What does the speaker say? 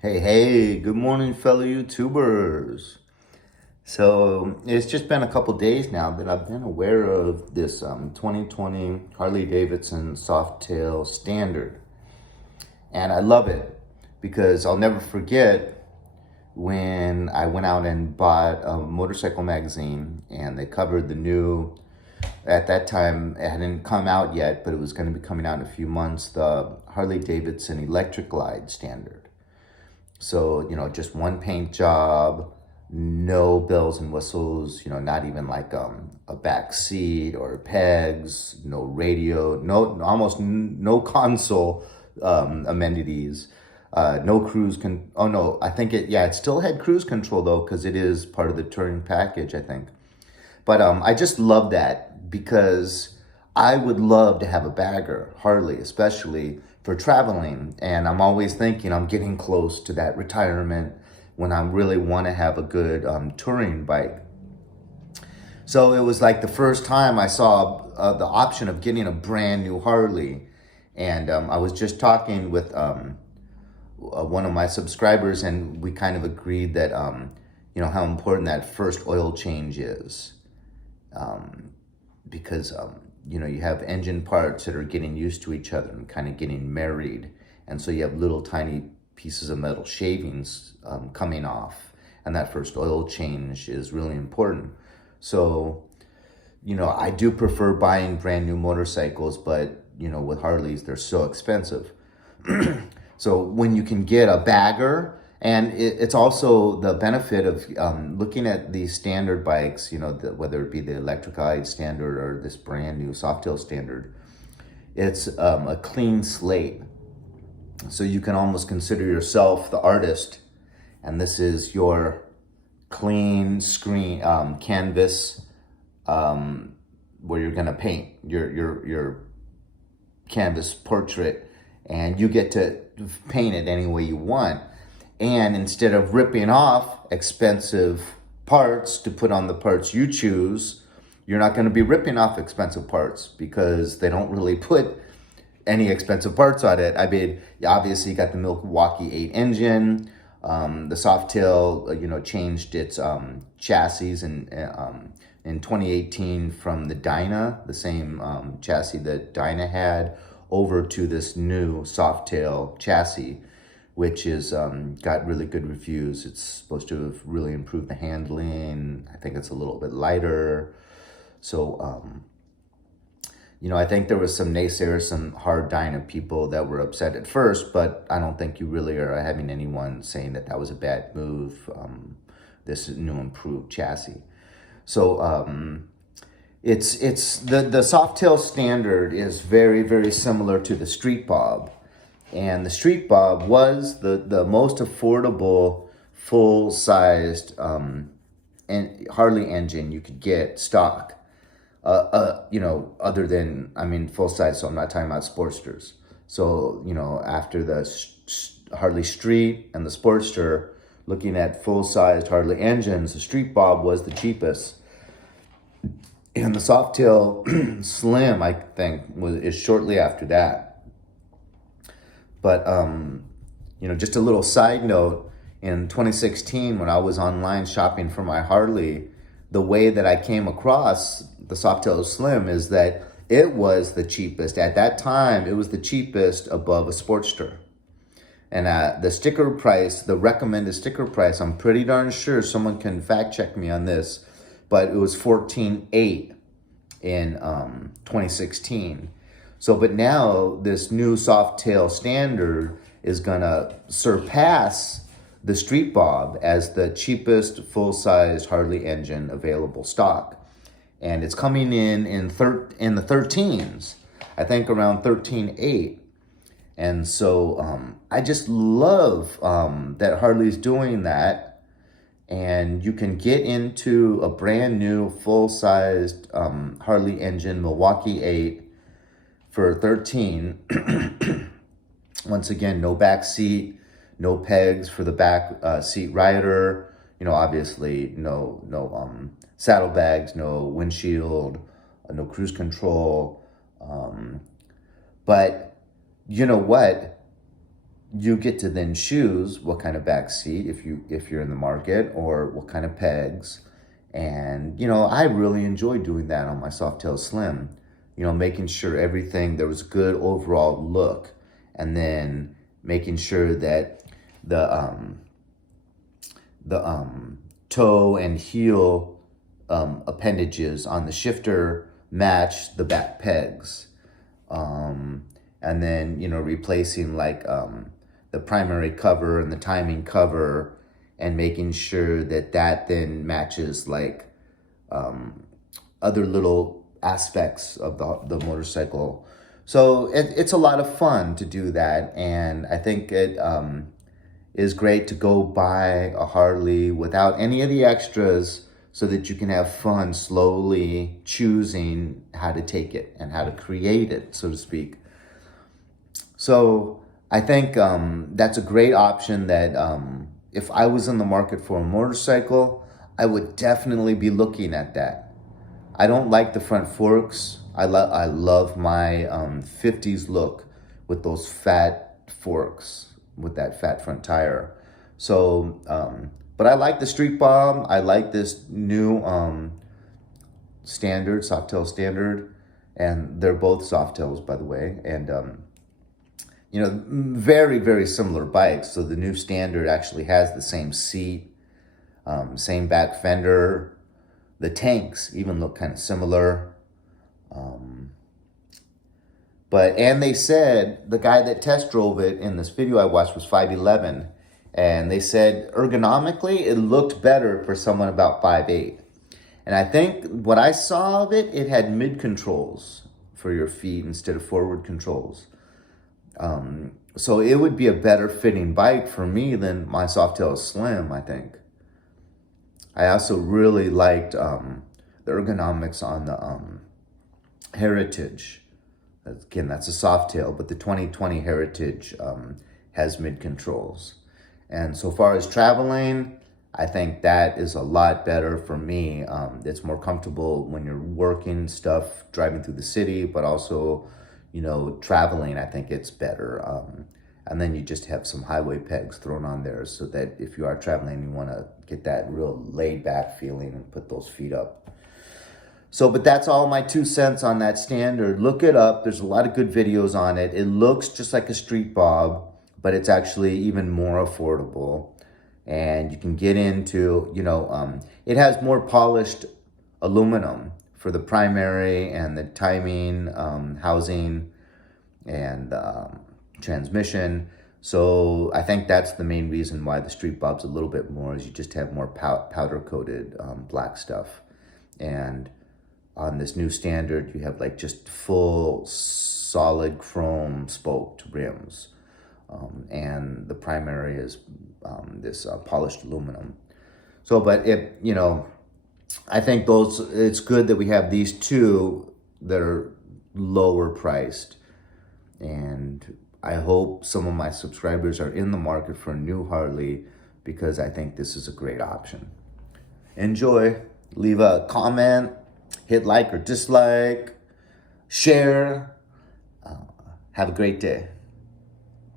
Hey, good morning, fellow YouTubers. So it's just been a couple days now that I've been aware of this 2020 Harley-Davidson Softail Standard. And I love it because I'll never forget when I went out and bought a motorcycle magazine and they covered the new, at that time it hadn't come out yet, but it was going to be coming out in a few months, the Harley-Davidson Electric Glide Standard. So, just one paint job, no bells and whistles, not even like a back seat or pegs, no radio, almost no console amenities, no oh no, I think it still had cruise control though, because it is part of the touring package, I think. But I just love that because I would love to have a bagger, Harley, especially for traveling. And I'm always thinking I'm getting close to that retirement when I really want to have a good touring bike. So it was like the first time I saw the option of getting a brand new Harley. And I was just talking with one of my subscribers, and we kind of agreed that, how important that first oil change is. Because you have engine parts that are getting used to each other and kind of getting married, and so you have little tiny pieces of metal shavings coming off, and that first oil change is really important. So I do prefer buying brand new motorcycles, but with Harleys they're so expensive. So when you can get a bagger, and it's also the benefit of looking at these standard bikes, whether it be the electrified standard or this brand new Softail standard, it's a clean slate. So you can almost consider yourself the artist, and this is your clean screen canvas where you're gonna paint your canvas portrait, and you get to paint it any way you want. And instead of ripping off expensive parts to put on the parts you choose, you're not going to be ripping off expensive parts because they don't really put any expensive parts on it. I mean, obviously you got the Milwaukee 8 engine. The Softail, changed its chassis in 2018 from the Dyna, the same chassis that Dyna had, over to this new Softail chassis, which is got really good reviews. It's supposed to have really improved the handling. I think it's a little bit lighter. So, I think there was some naysayers, some hard Dyna people that were upset at first, but I don't think you really are having anyone saying that that was a bad move, this new improved chassis. So, it's the Softail standard is very, very similar to the Street Bob. And the Street Bob was the most affordable full-sized Harley engine you could get stock. Other than, full-size, so I'm not talking about Sportsters. So, after the Harley Street and the Sportster, looking at full-sized Harley engines, the Street Bob was the cheapest. And the Softail Slim, I think, is shortly after that. But, just a little side note, in 2016, when I was online shopping for my Harley, the way that I came across the Softail Slim is that it was the cheapest. At that time, it was the cheapest above a Sportster. And the sticker price, the recommended sticker price, I'm pretty darn sure someone can fact check me on this, but it was $14,800 in 2016. So, but now this new Softail standard is gonna surpass the Street Bob as the cheapest full-size Harley engine available stock. And it's coming in the 13s, I think around 13.8. And so I just love that Harley's doing that. And you can get into a brand new full-sized Harley engine, Milwaukee 8, for 13. Once again, no back seat, no pegs for the back seat rider. Obviously no saddlebags, no windshield, no cruise control. But you know what? you get to then choose what kind of back seat if you're in the market, or what kind of pegs. And I really enjoy doing that on my Softail Slim. Making sure everything, there was a good overall look, and then making sure that the toe and heel appendages on the shifter match the back pegs. And then, replacing like the primary cover and the timing cover, and making sure that then matches like other little aspects of the motorcycle. So it's a lot of fun to do that. And I think it is great to go buy a Harley without any of the extras, so that you can have fun slowly choosing how to take it and how to create it, so to speak. So I think that's a great option that if I was in the market for a motorcycle, I would definitely be looking at that. I don't like the front forks. I love my 50s look with those fat forks, with that fat front tire. So, but I like the Street Bob. I like this new standard, Softail standard, and they're both Softails, by the way. And very, very similar bikes. So the new standard actually has the same seat, same back fender. The tanks even look kind of similar. And they said, the guy that test drove it in this video I watched was 5'11", and they said ergonomically it looked better for someone about 5'8". And I think what I saw of it, it had mid controls for your feet instead of forward controls. So it would be a better fitting bike for me than my Softail Slim, I think. I also really liked the ergonomics on the Heritage. Again, that's a Softail, but the 2020 Heritage has mid controls. And so far as traveling, I think that is a lot better for me. It's more comfortable when you're working stuff, driving through the city, but also, traveling, I think it's better. And then you just have some highway pegs thrown on there, so that if you are traveling, you want to get that real laid back feeling and put those feet up. So, but that's all my 2 cents on that standard. Look it up. There's a lot of good videos on it. It looks just like a Street Bob, but it's actually even more affordable. And you can get into, it has more polished aluminum for the primary and the timing, housing, and transmission. So I think that's the main reason why the Street Bob's a little bit more, is you just have more powder coated black stuff. And on this new standard, you have like just full solid chrome spoked rims. And the primary is this polished aluminum. So, but I think it's good that we have these two that are lower priced. And I hope some of my subscribers are in the market for a new Harley, because I think this is a great option. Enjoy. Leave a comment, hit like or dislike, share. Have a great day.